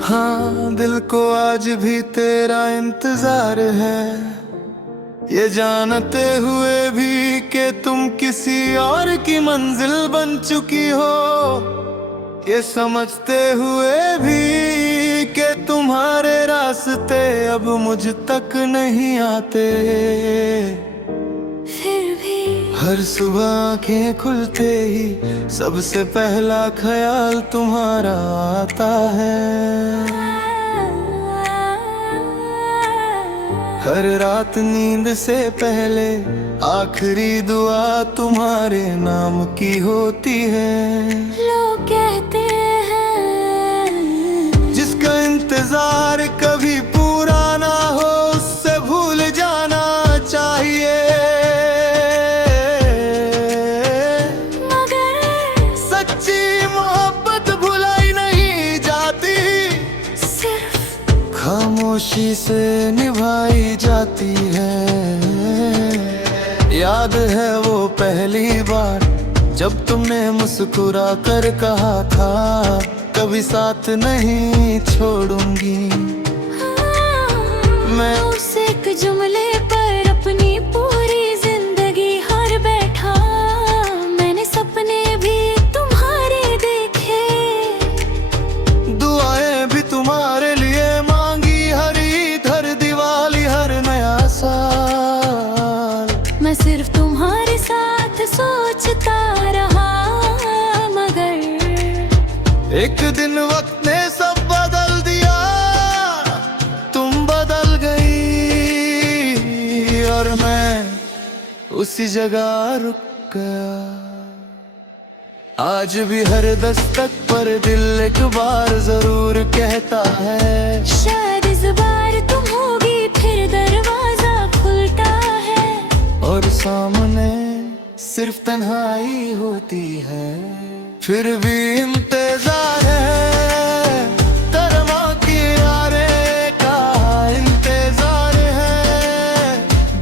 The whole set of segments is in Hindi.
हाँ, दिल को आज भी तेरा इंतजार है, ये जानते हुए भी कि तुम किसी और की मंजिल बन चुकी हो, ये समझते हुए भी कि तुम्हारे रास्ते अब मुझ तक नहीं आते। फिर भी हर सुबह आंखें खुलते ही सबसे पहला ख्याल तुम्हारा आता है। हर रात नींद से पहले आखिरी दुआ तुम्हारे नाम की होती है। लोग कहते हैं जिसका इंतजार कभी पूरा ना हो उससे भूल जाना चाहिए, मगर सच्ची मोहब्बत भुलाई नहीं जाती, सिर्फ खामोशी से निभाई जाती है। याद है वो पहली बार जब तुमने मुस्कुरा कर कहा था कभी साथ नहीं छोड़ूंगी। मैं उस एक जुमले पर अपनी पूरी जिंदगी हार बैठा। मैंने सपने भी तुम्हारे देखे, दुआएं भी तुम्हारे लिए मांगी, हर ईद हर दिवाली हर नया साल। मैं सिर्फ तुम्हारे साथ सोचता रहा, मगर एक दिन वक्त ने सब बदल दिया, तुम बदल गई और मैं उसी जगह रुक गया। आज भी हर दस्तक पर दिल एक बार जरूर कहता है, शायद इस बार तुम होगी फिर दरवाजा खुलता है। और सामने सिर्फ तन्हाई होती है। फिर भी इंतजार है, तरमा की यारे का इंतजार है।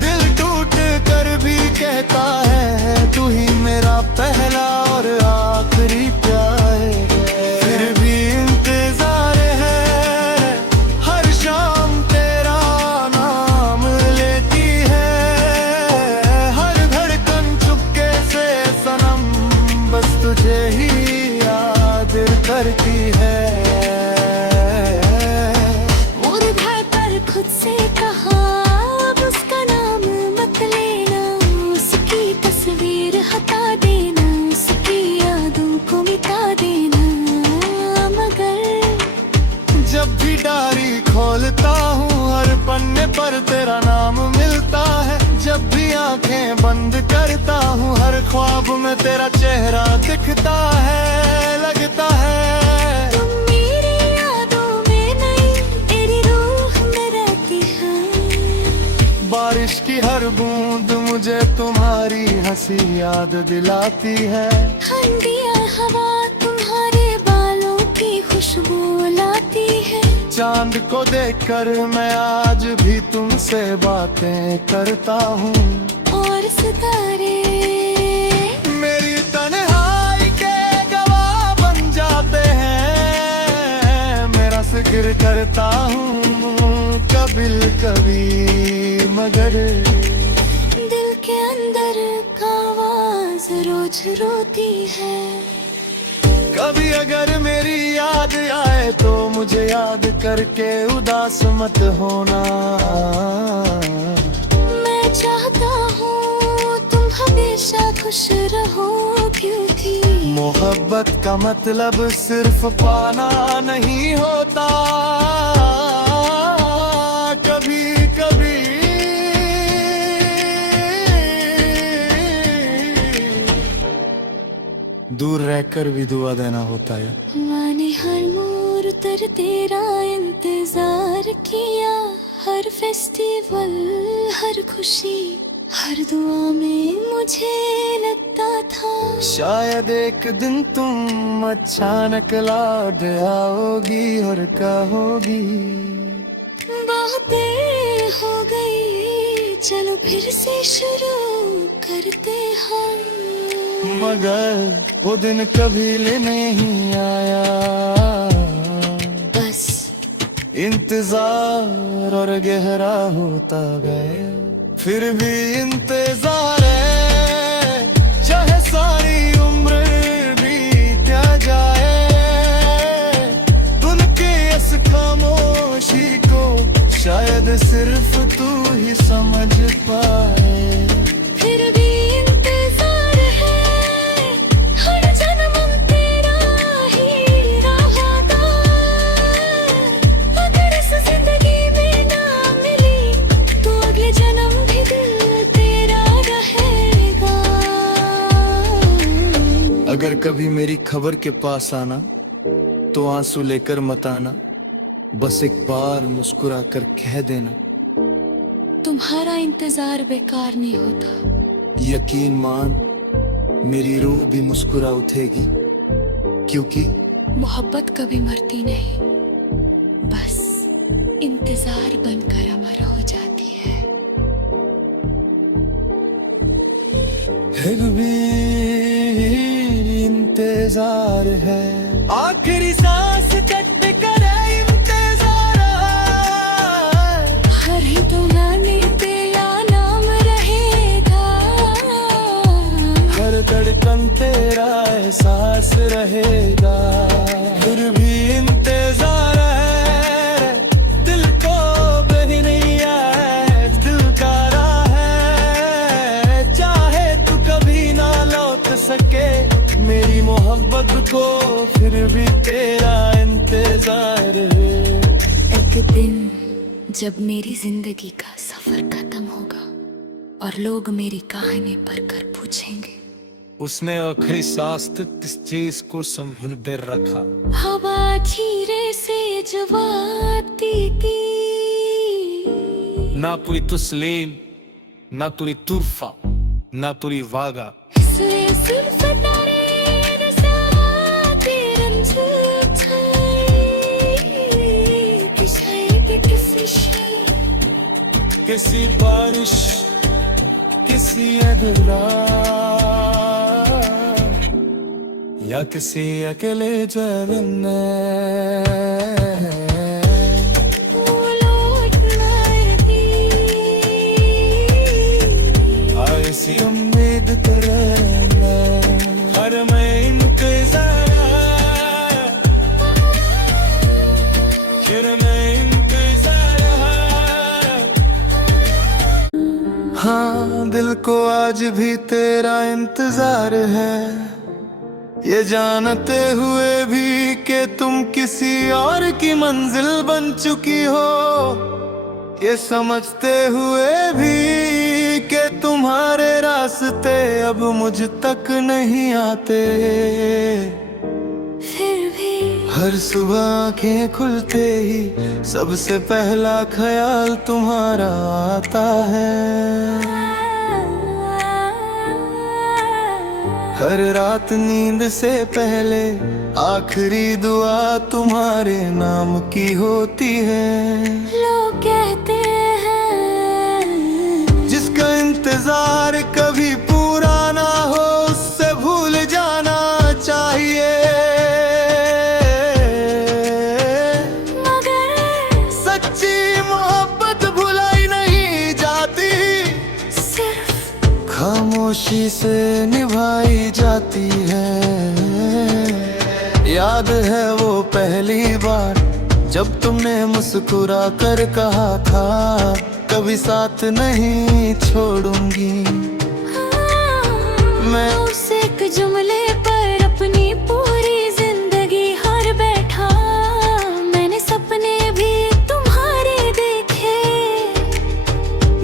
दिल टूट कर भी कहता है तू ही मेरा पहला और आखिरी प्यार है। फिर भी इंतजार है, हर शाम तेरा नाम लेती है। हर धड़कन चुपके से सनम बस तुझे ही याद करती है। मुरझा कर खुद से कहा अब उसका नाम मत लेना, उसकी तस्वीर हटा देना, उसकी यादों को मिटा देना। मगर जब भी डायरी खोलता हूँ हर पन्ने पर तेरा नाम मिलता है। जब भी आंखें बंद करता हूँ हर ख्वाब में तेरा चेहरा दिखता है। लगता है तुम मेरी यादों में नहीं, तेरी रूह में रहती है। बारिश की हर बूंद मुझे तुम्हारी हंसी याद दिलाती है। ठंडिया हवा तुम्हारे बालों की खुशबू लाती है। चांद को देखकर मैं आज भी तुमसे बातें करता हूँ। और सितारे मेरी तन्हाई के गवाह बन जाते हैं। मेरा जिक्र करता हूँ कभी कभी, मगर दिल के अंदर का आवाज रोज रोती है। कभी अगर मेरी याद आए तो मुझे याद करके उदास मत होना। मैं चाहता हूँ तुम हमेशा खुश रहो, क्योंकि मोहब्बत का मतलब सिर्फ पाना नहीं होता। कभी कभी दूर रहकर भी दुआ देना होता है। मैंने हर मोड़ पर तेरा इंतजार किया, हर फेस्टिवल हर खुशी हर दुआ में मुझे लगता था शायद एक दिन तुम अचानक लौट आओगी और कहोगी बातें हो गई, चलो फिर से शुरू करते हैं। मगर वो दिन कभी ले नहीं आया। बस इंतजार और गहरा होता गया, फिर भी इंतजार है, चाहे सारी उम्र बीत जाए। उनके इस खामोशी को शायद सिर्फ तू ही समझ पाए। फिर भी इंतजार है, हर जन्म तेरा ही रहागा। अगर इस जिंदगी में ना मिली तो अगले जन्म भी दिल तेरा रहेगा। अगर कभी मेरी खबर के पास आना तो आंसू लेकर मत आना, बस एक बार मुस्कुरा कर कह देना, तुम्हारा इंतजार बेकार नहीं होता। यकीन मान मेरी रूह भी मुस्कुरा उठेगी, क्योंकि मोहब्बत कभी मरती नहीं, बस इंतजार बनकर अमर हो जाती है। फिर भी इंतजार है, आखिरी सांस तक करे इंतजार। हर ही तुम्हारे तेरा नाम रहेगा, हर धड़कन तेरा एहसास रहेगा। फिर भी इंतजार है, दिल को कहीं नहीं है, दिल का राह है, चाहे तू कभी ना लौट सके मेरी मोहब्बत को, फिर भी तेरा इंतजार है। एक दिन जब मेरी जिंदगी का सफर खत्म होगा और लोग मेरी कहानी पढ़कर पूछेंगे, उसने आखिरी सांस तक किस चीज को संभल कर रखा। हवा धीरे से जवाब देती, ना कोई तस्लीम, ना कोई तूफा, ना कोई वागा। इसलिए सिर्फ तेरे साथ रंज किसी बारिश, किसी अधूरा, या किसी अकेले जवन ऐसी उम्मीद करना, हर मैं इंतजार, फिर मैं इंतजार। हाँ, दिल को आज भी तेरा इंतजार है, ये जानते हुए भी कि तुम किसी और की मंजिल बन चुकी हो, ये समझते हुए भी कि तुम्हारे रास्ते अब मुझ तक नहीं आते। फिर भी हर सुबह आंखें खुलते ही सबसे पहला ख्याल तुम्हारा आता है। हर रात नींद से पहले आखिरी दुआ तुम्हारे नाम की होती है। लोग कहते हैं जिसका इंतजार कभी पूरा ना हो उससे भूल जाना चाहिए, मगर सच्ची मोहब्बत भुलाई नहीं जाती, सिर्फ खामोशी से निभाई जाती है। याद है वो पहली बार जब तुमने मुस्कुरा कर कहा था कभी साथ नहीं छोड़ूंगी। मैं उस एक जुमले पर अपनी पूरी जिंदगी हार बैठा। मैंने सपने भी तुम्हारे देखे,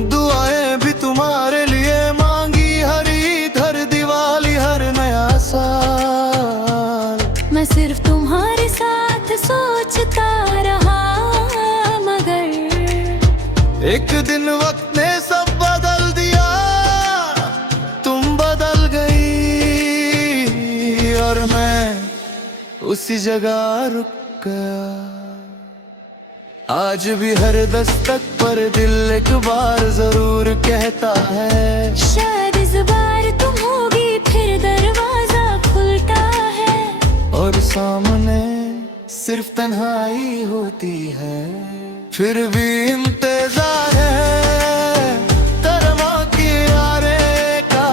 दुआएं भी तुम्हारे लिए मांगी, हर ईद हर दिवाली हर नया साल। मैं सिर्फ तुम्हारे साथ सोचता रहा, मगर एक दिन वक्त ने सब बदल दिया, तुम बदल गई और मैं उसी जगह रुक गया। आज भी हर दस्तक पर दिल एक बार जरूर कहता है, शायद इस बार तुम होगी फिर दरवाजा खुलता है, और सामने सिर्फ तन्हाई होती है। फिर भी इंतजार है तेरे माँ की यारे का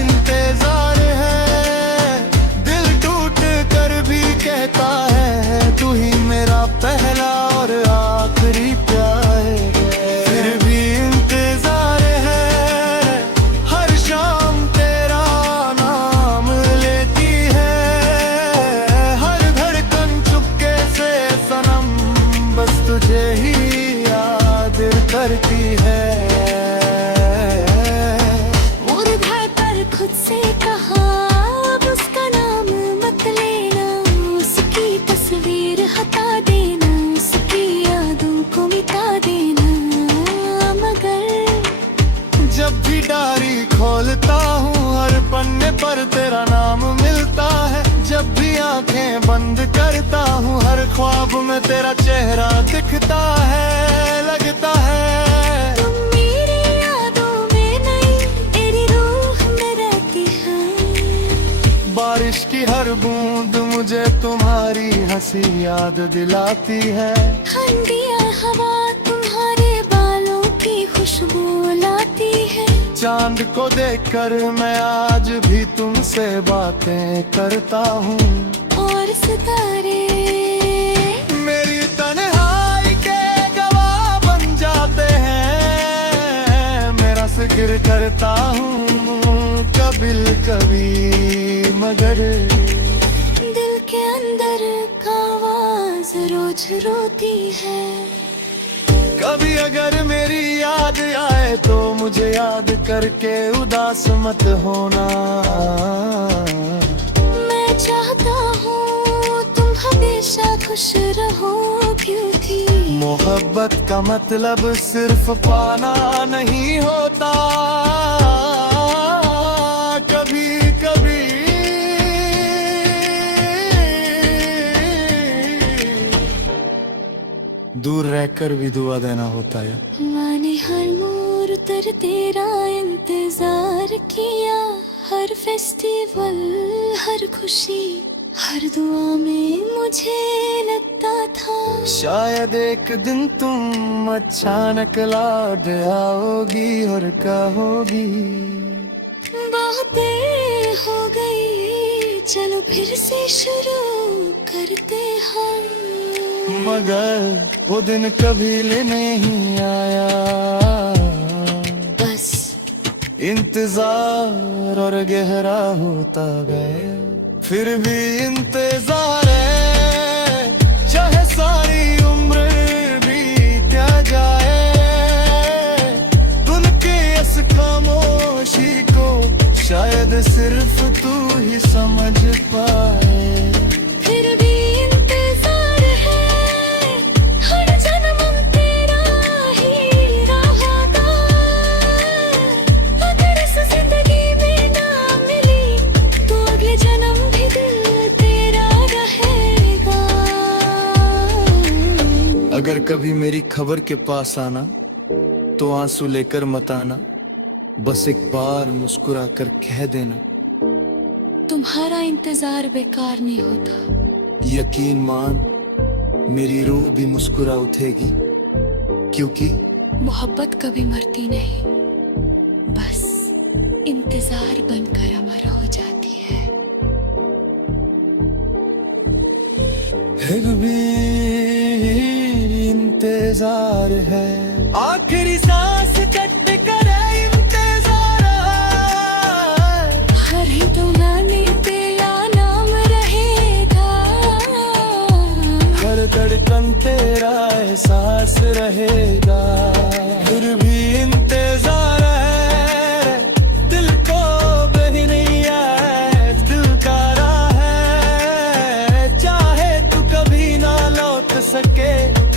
इंतजार है। दिल टूट कर भी कहता है तू ही मेरा पहला और आखिरी प्यार है। फिर भी इंतजार है हर शाम तेरा नाम लेती है। हर धड़कन चुपके से सनम बस तुझे ही याद करती है। मुरझा कर खुद से कहा अब उसका नाम मत लेना, उसकी तस्वीर हटा देना, उसकी यादों को मिटा देना। मगर जब भी डायरी खोलता हूँ हर पन्ने पर तेरा नाम मिलता है। जब भी आंखें बंद करता हूँ हर ख्वाब में तेरा चेहरा दिखता है। लगता है तुम मेरी यादों में नहीं, मेरी रूह में रहती है। बारिश की हर बूंद मुझे तुम्हारी हंसी याद दिलाती है। ठंडियाँ हवा तुम्हारे बालों की खुशबू लाती है। चांद को देखकर मैं आज भी तुमसे बातें करता हूँ। और सितारे मेरी तन्हाई के गवाह बन जाते हैं। मेरा जिक्र करता हूँ कभी कभी मगर दिल के अंदर का आवाज रोज रोती है। कभी अगर मेरी याद आए तो मुझे याद करके उदास मत होना। मैं चाहता हूँ तुम हमेशा खुश रहो, क्योंकि मोहब्बत का मतलब सिर्फ पाना नहीं होता। कभी कभी दूर रहकर भी दुआ देना होता है। मैंने हर मोड़ पर तेरा इंतजार किया, हर फेस्टिवल हर खुशी हर दुआ में मुझे लगता था शायद एक दिन तुम अचानक लौट आओगी और कहोगी बहुत देर हो गई, चलो फिर से शुरू करते हैं। मगर वो दिन कभी लेने ही आया। बस इंतजार और गहरा होता गया। फिर भी इंतजार है चाहे सारी उम्र बीत जाए। उनके इस खामोशी को शायद सिर्फ तू ही समझ पाए। फिर भी इंतजार है हर जन्म तेरा ही रहेगा। अगर इस जिंदगी में ना मिली तो अगले जन्म भी दिल तेरा रहेगा। अगर कभी मेरी खबर के पास आना तो आंसू लेकर मत आना। बस एक बार मुस्कुरा कर कह देना तुम्हारा इंतजार बेकार नहीं होता। यकीन मान मेरी रूह भी मुस्कुरा उठेगी, क्योंकि मोहब्बत कभी मरती नहीं, बस इंतजार बनकर अमर हो जाती है। फिर भी इंतजार है आखिरी सांस तक करे इंतजार। हर ही दुलाने तेरा नाम रहेगा। हर धड़कन तेरा एहसास रहेगा। फिर भी इंतजार है दिल को बही नहीं है दिल का राह है। चाहे तू कभी ना लौट सके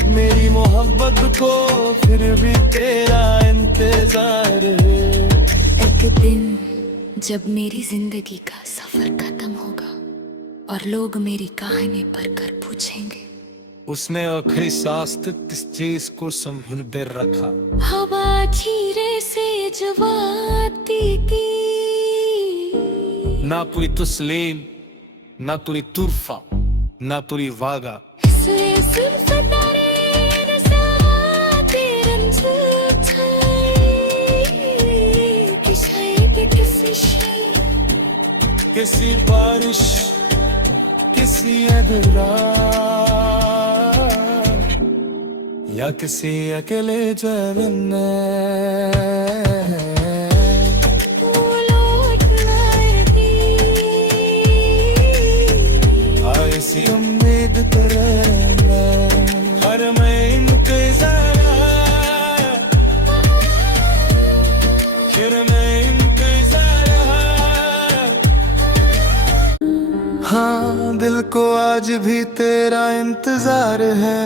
मेरी मोहब्बत को फिर भी तेरा इंतजार है। एक दिन जब मेरी जिंदगी का सफर खत्म होगा और लोग मेरी कहानी पढ़कर पूछेंगे उसने आखिरी सांस तक किस चीज को संभल कर रखा। हवा धीरे से जवाती थी। ना पूरी तस्लीम ना पूरी तुरफा ना पूरी वागा। इसलिए सिर्फ तारे जैसी बारिश किसी रात या किसी अकेले जलन ऐसी उम्मीद तेरे हर मैं इंतजार फिर मैं इंतजार हाँ दिल को आज भी तेरा इंतजार है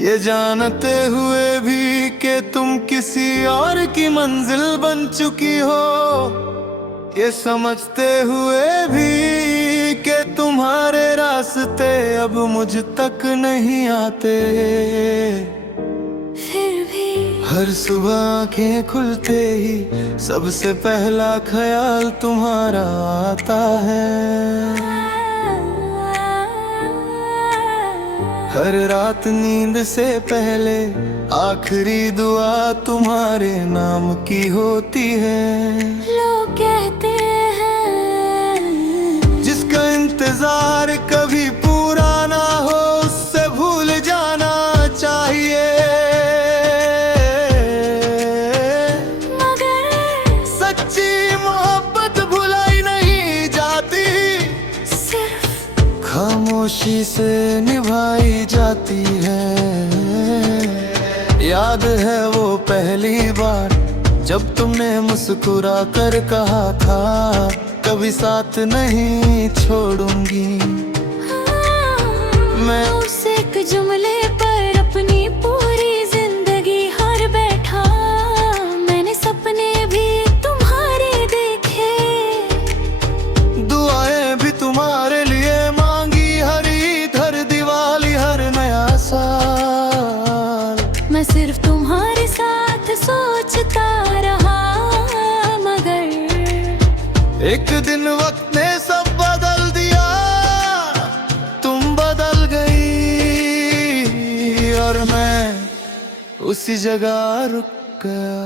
ये जानते हुए भी कि तुम किसी और की मंजिल बन चुकी हो ये समझते हुए भी कि तुम्हारे रास्ते अब मुझ तक नहीं आते फिर भी हर सुबह आंखें खुलते ही सबसे पहला ख्याल तुम्हारा आता है हर रात नींद से पहले आखिरी दुआ तुम्हारे नाम की होती है लोग कहते हैं जिसका इंतजार कभी पूरा ना हो उससे भूल जाना चाहिए मगर सच्ची मोहब्बत भुलाई नहीं जाती सिर्फ खामोशी से निभाई जाती है याद है वो पहली बार जब तुमने मुस्कुरा कर कहा था कभी साथ नहीं छोड़ूंगी मैं उस एक जुमले पर अपनी पूरी जिंदगी हार बैठा मैंने सपने भी तुम्हारे देखे दुआएं भी तुम्हारे लिए मांगी हर ईद हर दिवाली हर नया साल मैं सिर्फ तुम्हारे साथ सोचता रहा मगर एक दिन वक्त ने सब बदल दिया तुम बदल गई और मैं उसी जगह रुक गया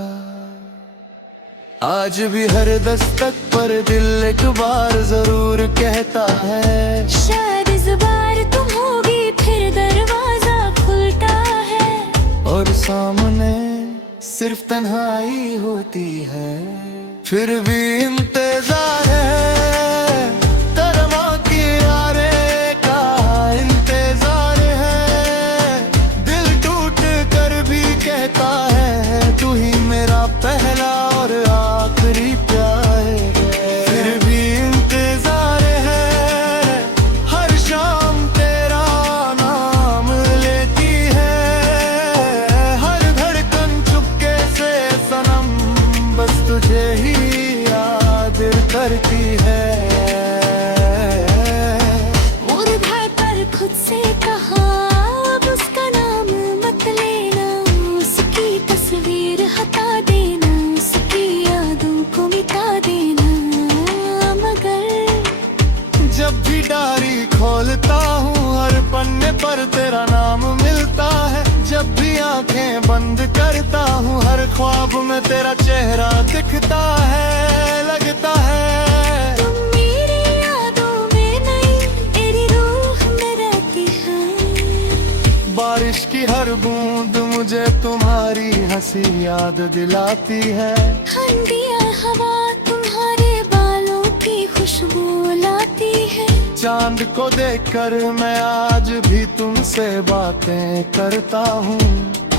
आज भी हर दस्तक पर दिल एक बार जरूर कहता है शायद इस बार तुम होगी फिर दरवाजा खुलता है और सामने सिर्फ तन्हाई होती है फिर भी इंतजार है तरमा किनारे का इंतजार है दिल टूट कर भी कहता है तू ही मेरा पहला और आखिरी प्यार है फिर भी इंतजार है हर शाम तेरा नाम लेती है हर धड़कन चुपके से सनम बस तुझे ही याद करती है मुरझा कर खुद से कहा अब उसका नाम मत लेना उसकी तस्वीर हटा देना उसकी यादों को मिटा देना मगर जब भी डायरी खोलता हूँ हर पन्ने पर तेरा नाम मिलता है जब भी आंखें बंद करता हूँ हर ख्वाब में तेरा चेहरा दिखता है लगता है तुम मेरी यादों में नहीं मेरी रूह में रहती है बारिश की हर बूंद मुझे तुम्हारी हंसी याद दिलाती है ठंडिया हवा तुम्हारे बालों की खुशबू लाती है चांद को देखकर मैं आज भी तुमसे बातें करता हूँ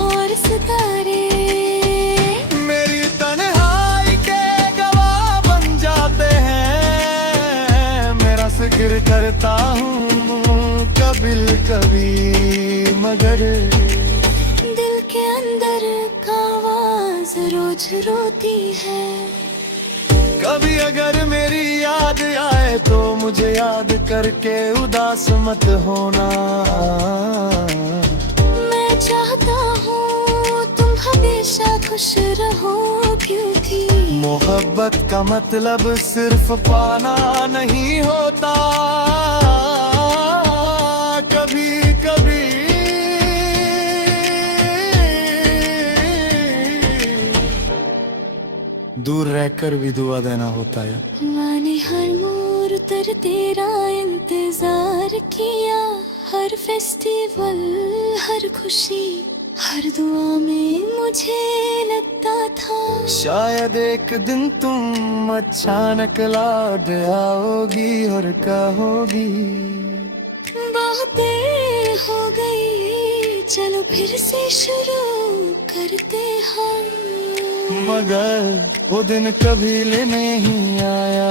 और सितारे मेरी तन्हाई के गवाह बन जाते हैं मेरा जिक्र करता हूँ कभी कभी मगर दिल के अंदर का आवाज रोज रोती है कभी अगर मेरी याद आए तो मुझे याद करके उदास मत होना मैं चाहता हूँ तुम हमेशा खुश रहो क्योंकि मोहब्बत का मतलब सिर्फ पाना नहीं होता कभी कभी दूर रहकर भी दुआ देना होता है माने हर खातर तेरा इंतजार किया, हर फेस्टिवल हर खुशी हर दुआ में मुझे लगता था शायद एक दिन तुम अचानक लौट आओगी और कहोगी बहुत देर हो गई, चलो फिर से शुरू करते हैं। मगर वो दिन कभी लेने ही आया,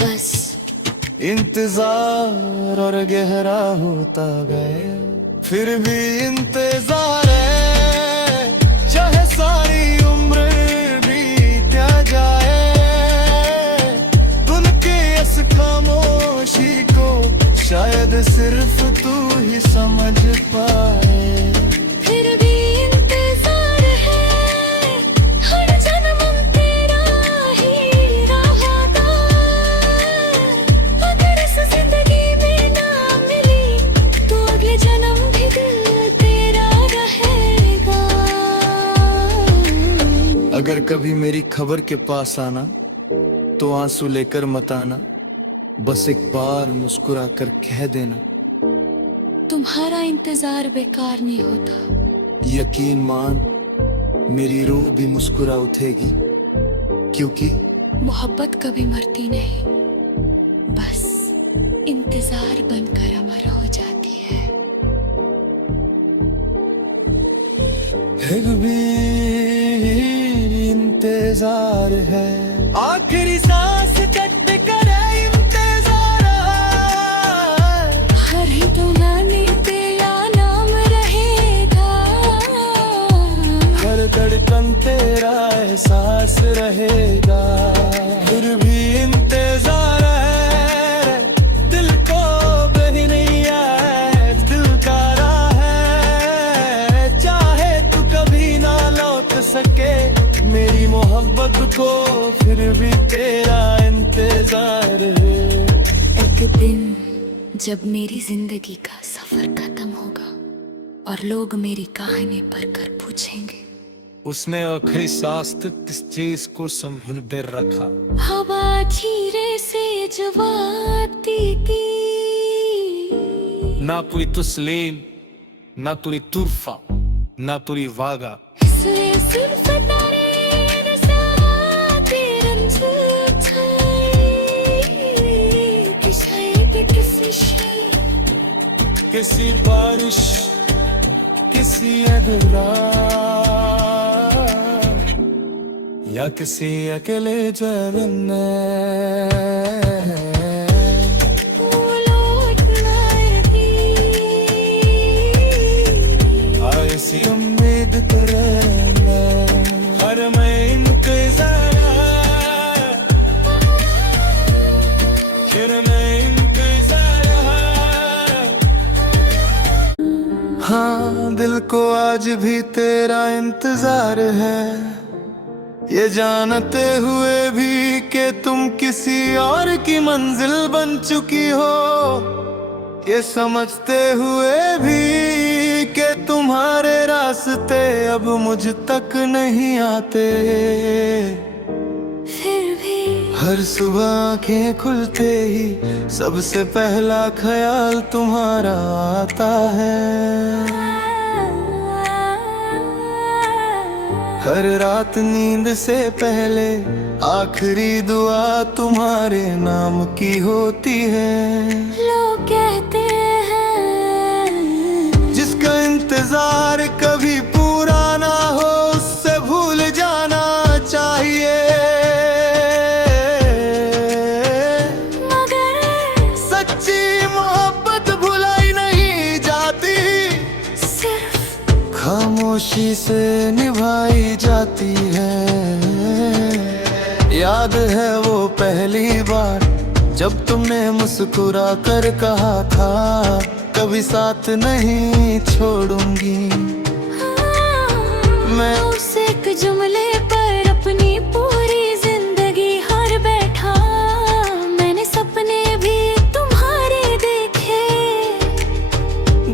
बस इंतजार और गहरा होता गया, फिर भी इंतजार है, चाहे सारी उम्र बीत जाए, उनके इस खामोशी को शायद सिर्फ तू ही समझ पाए। फिर भी इंतजार है, हर जन्म तेरा ही रहागा, अगर इस जिंदगी में ना मिली तो अगले जन्म भी दिल तेरा रहेगा। अगर कभी मेरी खबर के पास आना तो आंसू लेकर मत आना, बस एक बार मुस्कुरा कर कह देना तुम्हारा इंतजार बेकार नहीं होता। यकीन मान मेरी रूह भी मुस्कुरा उठेगी, क्योंकि मोहब्बत कभी मरती नहीं, बस इंतजार बनकर अमर हो जाती है। एक भी इंतजार है, आखिरी सांस तक करे इंतजार, हर ही दुलाने तेरा नाम रहेगा, हर धड़कन तेरा एहसास रहेगा। फिर भी इंतजार है, दिल को बही नहीं है, दिल का राह है, चाहे तू कभी ना लौट सके मेरी मोहब्बत को, फिर भी तेरा इंतजार है। एक दिन जब मेरी जिंदगी का सफर खत्म होगा और लोग मेरी कहानी पढ़कर पूछेंगे उसने आखिरी सांस तक किस चीज को संभल कर रखा। हवा धीरे से जवाती थी, ना पूरी तस्लीम, ना तुरी तूफा, ना तुरी वागा, इसलिए सिर्फ तारे नज़ारे रंज़ उठाए कि शायद किसी शय, किसी बारिश, किसी अधूरा, या किसी अकेले जन्म में वो लौट ना रही। ऐसी उम्मीद करना हर मैं इंतजार, फिर मैं इंतजार। हाँ दिल को आज भी तेरा इंतजार है, ये जानते हुए भी कि तुम किसी और की मंजिल बन चुकी हो, ये समझते हुए भी कि तुम्हारे रास्ते अब मुझ तक नहीं आते, फिर भी हर सुबह आंखें खुलते ही सबसे पहला ख्याल तुम्हारा आता है, हर रात नींद से पहले आखिरी दुआ तुम्हारे नाम की होती है। लोग कहते हैं जिसका इंतजार कभी पूरा ना हो उससे भूल जाना चाहिए, मगर सच्ची मोहब्बत भुलाई नहीं जाती, सिर्फ खामोशी से निभाई जाती है। याद है वो पहली बार जब तुमने मुस्कुरा कर कहा था कभी साथ नहीं छोड़ूंगी, मैं उस एक जुमले पर अपनी पूरी जिंदगी हार बैठा, मैंने सपने भी तुम्हारे देखे,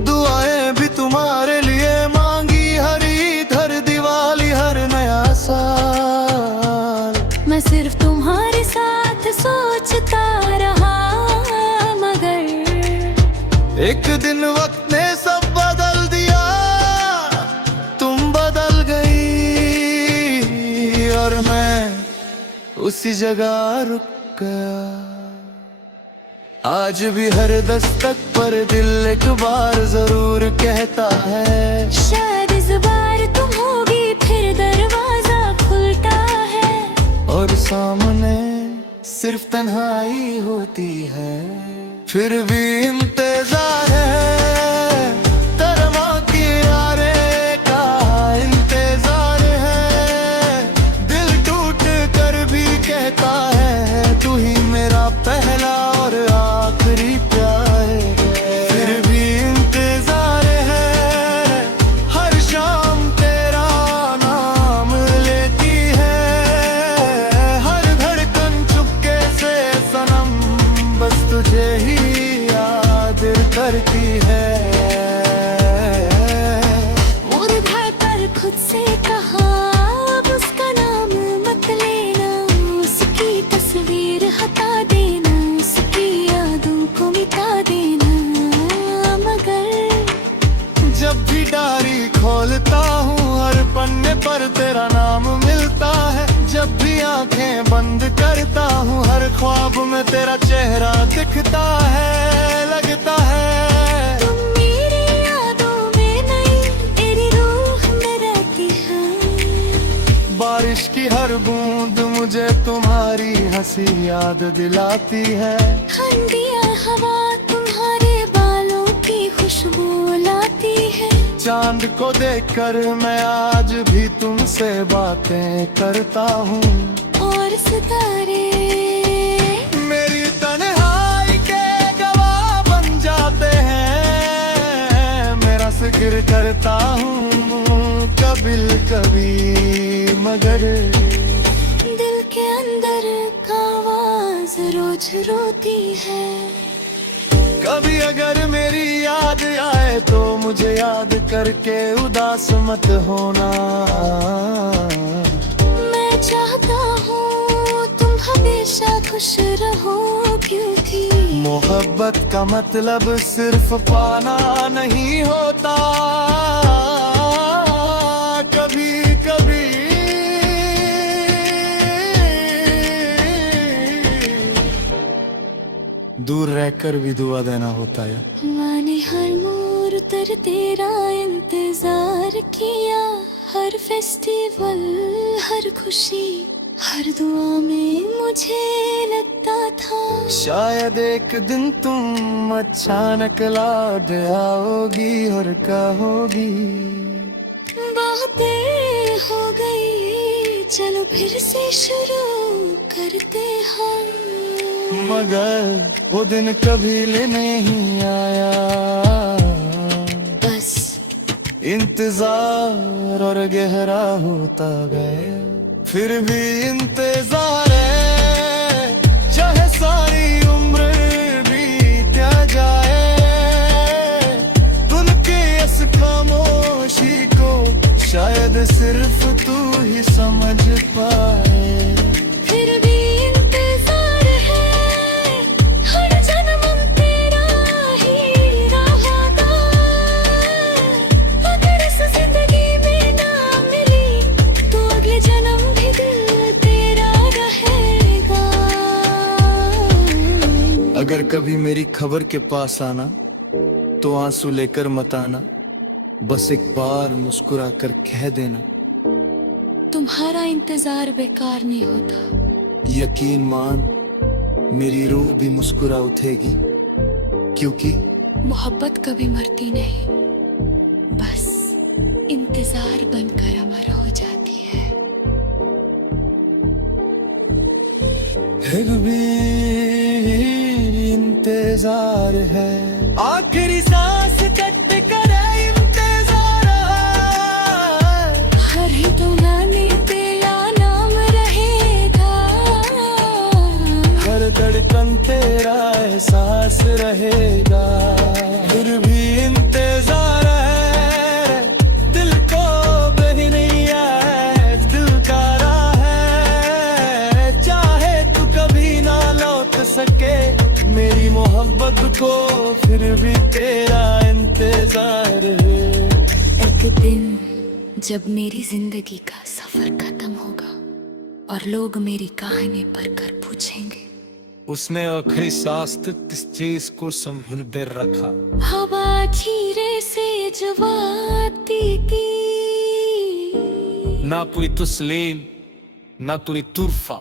दुआएं भी तुम्हारे लिए मांगी, हर ईद हर दिवाली हर नया साल, मैं सिर्फ तुम्हारे साथ सोचता उसी जगह रुक गया। आज भी हर दस्तक पर दिल एक बार जरूर कहता है, शायद इस बार तुम होगी फिर दरवाजा खुलता है। और सामने सिर्फ तन्हाई होती है, फिर भी इंतजार है। तरमा की यारे का इंतजार है, दिल टूट कर भी कहता है तू ही मेरा पहला और आखिरी प्यार है। फिर भी इंतजार है, हर शाम तेरा नाम लेती है, हर धड़कन चुपके से सनम बस तुझे ही याद करती है। मुरझाए पर खुद से कहा अब उसका नाम मत लेना, उसकी तस्वीर हटा देना, उसकी यादों को मिटा देना। मगर जब भी डायरी खोलता हूँ हर पन्ने पर तेरा नाम मिलता है, जब भी आंखें बंद करता हूँ हर ख्वाब में तेरा चेहरा दिखता है। लगता है तुम मेरी यादों में नहीं, तेरी रूह में रहती है। बारिश की हर बूंद मुझे तुम्हारी हंसी याद दिलाती है। ठंडिया हवा तुम्हारे बालों की खुशबू लाती है। चांद को देखकर मैं आज भी तुमसे बातें करता हूँ, और सितारे मेरी तन्हाई के गवाह बन जाते हैं। मेरा जिक्र करता हूँ कभी कभी, मगर दिल के अंदर का आवाज रोज रोती है। कभी अगर मेरी याद आए तो मुझे याद करके उदास मत होना। मैं चाहता हूँ तुम हमेशा खुश रहो, क्योंकि मोहब्बत का मतलब सिर्फ पाना नहीं होता। कभी कभी दूर रहकर भी दुआ देना होता है। मैंने हर मोड़ उतर तेरा इंतजार किया, हर फेस्टिवल हर खुशी हर दुआ में मुझे लगता था शायद एक दिन तुम अचानक लौट आओगी और कहोगी बातें हो गई, चलो फिर से शुरू करते हैं। मगर वो दिन कभी लेने नहीं आया। बस इंतजार और गहरा होता गया, फिर भी इंतजार है। चाहे सारी उम्र बीत जाए, उनकी इस खामोशी को शायद सिर्फ तू ही समझ पाए। फिर भी इंतजार है, हर जन्म तेरा ही रहेगा। अगर इस जिंदगी में ना मिली तो अगले जन्म भी दिल तेरा रहेगा। अगर कभी मेरी खबर के पास आना तो आंसू लेकर मत आना, बस एक बार मुस्कुरा कर कह देना तुम्हारा इंतजार बेकार नहीं होता। यकीन मान मेरी रूह भी मुस्कुरा उठेगी, क्योंकि मोहब्बत कभी मरती नहीं, बस इंतजार बनकर अमर हो जाती है। फिर भी इंतजार है, आखिरी सांस कट करे इंतजार है। हर ही दुलाने तेरा नाम रहेगा, हर धड़कन तेरा एहसास रहेगा। फिर भी इंतजार है, दिल को बही नहीं है, दिल का राह है। चाहे तू कभी ना लौट सके मेरी मोहब्बत को, फिर भी तेरा इंतजार है। एक दिन जब मेरी जिंदगी का सफर खत्म होगा और लोग मेरी कहानी पढ़कर पूछेंगे, उसने आखिरी सांस तक किस चीज को संभल कर रखा। हवा धीरे से जवाब देती, ना कोई तस्लीम, ना कोई तूफा,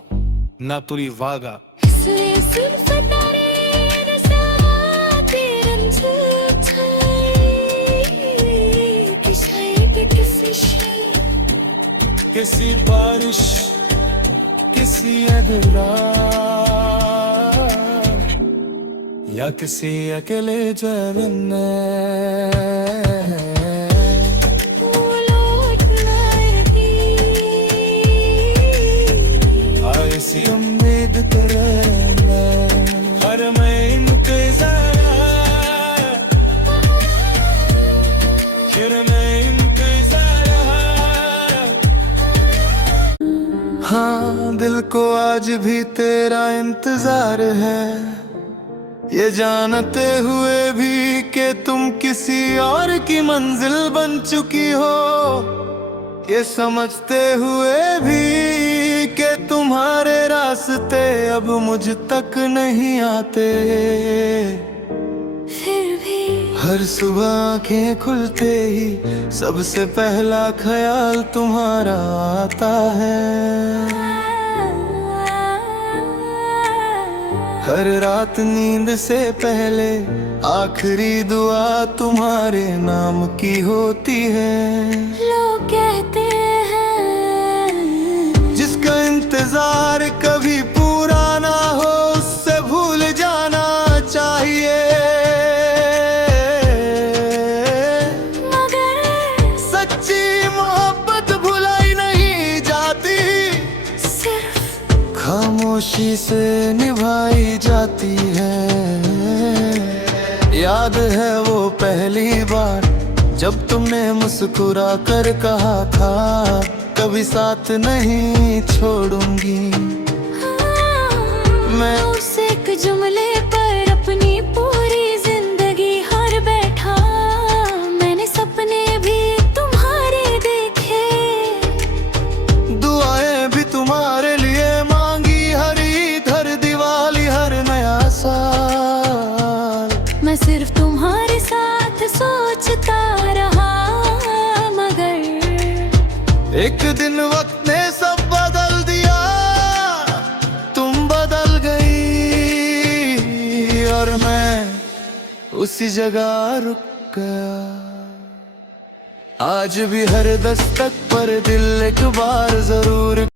ना कोई वादा। इसलिए सिर्फ तेरे साथ रंजित कि शायद किसी बारिश, किसी अगला, या किसी अकेले जवन ऐसी उम्मीद करना हर मैं इंतजार, फिर मैं इंतजार। हाँ, दिल को आज भी तेरा इंतजार है, ये जानते हुए भी कि तुम किसी और की मंजिल बन चुकी हो, ये समझते हुए भी कि तुम्हारे रास्ते अब मुझ तक नहीं आते। फिर भी हर सुबह आंखें खुलते ही सबसे पहला ख्याल तुम्हारा आता है। हर रात नींद से पहले आखिरी दुआ तुम्हारे नाम की होती है। लोग कहते हैं जिसका इंतजार कभी पूरा ना हो उससे भूल जाना चाहिए, मगर सच्ची मोहब्बत भुलाई नहीं जाती, सिर्फ खामोशी से निभाई जाती है। याद है वो पहली बार जब तुमने मुस्कुरा कर कहा था कभी साथ नहीं छोड़ूंगी। मैं उस एक जुमले पर अपनी पूरी जिंदगी हार बैठा। मैंने सपने भी तुम्हारे देखे, दुआएं भी तुम्हारे लिए मांगी, हर ईद हर दिवाली हर नया साल। मैं सिर्फ तुम्हारे साथ सोचता रहा, मगर एक दिन वक्त ने सब बदल दिया, तुम बदल गई और मैं उसी जगह रुक गया। आज भी हर दस्तक पर दिल एक बार जरूर